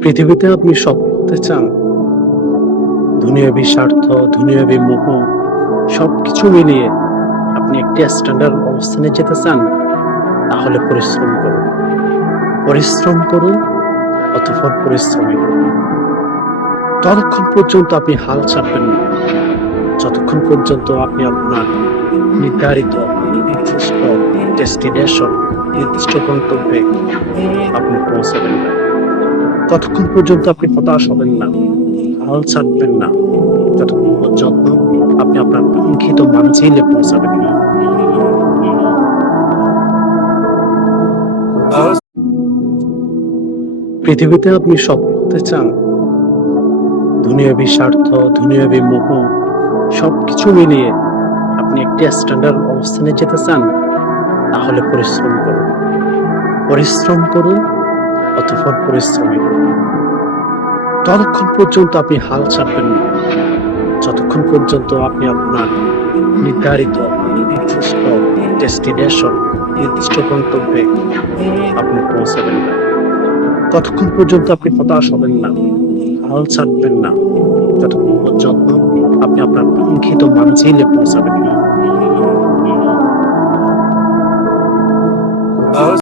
পৃথিবীতে আপনি সফল হতে চান? দুনিয়াবী স্বার্থ, দুনিয়াবী মোহ সবকিছু মিলিয়ে আপনি একটি স্ট্যান্ডার্ড অবস্থানে যেতে চান? তাহলে পরিশ্রম করুন। পরিশ্রম করুন, অতঃপর পরিশ্রমী করুন। ততক্ষণ পর্যন্ত আপনি হাল ছাড়বেন না, যতক্ষণ পর্যন্ত আপনি আপনার নির্ধারিত নির্দিষ্ট ডেস্টিনেশন, নির্দিষ্ট গন্তব্যে আপনি পৌঁছাবেন না। ততক্ষণ পর্যন্ত আপনি হতাশ হবেন না, হাল ছাড়বেন না, যতক্ষণ পর্যন্ত আপনি আপনার কাঙ্ক্ষিত মানজিলে পৌঁছাবেন না। পৃথিবীতে আপনি সফল হতে চান? দুনিয়াবী স্বার্থ, দুনিয়াবী মোহ সবকিছু মিলিয়ে আপনি একটি স্ট্যান্ডার্ড অবস্থানে যেতে চান? তাহলে পরিশ্রম করুন। পরিশ্রম করুন, অতঃপর পরিশ্রমী করুন। ততক্ষণ পর্যন্ত আপনি হাল ছাড়বেন না, যতক্ষণ পর্যন্ত আপনি আপনার নির্ধারিত নির্দিষ্ট ডেস্টিনেশন, নির্দিষ্ট গন্তব্যে আপনি পৌঁছাবেন না। ততক্ষণ পর্যন্ত আপনি হতাশ হবেন না, হাল ছাড়বেন না, যতক্ষণ পর্যন্ত আপনি আপনার কাঙ্ক্ষিত মানজিলে পৌঁছাবেন না।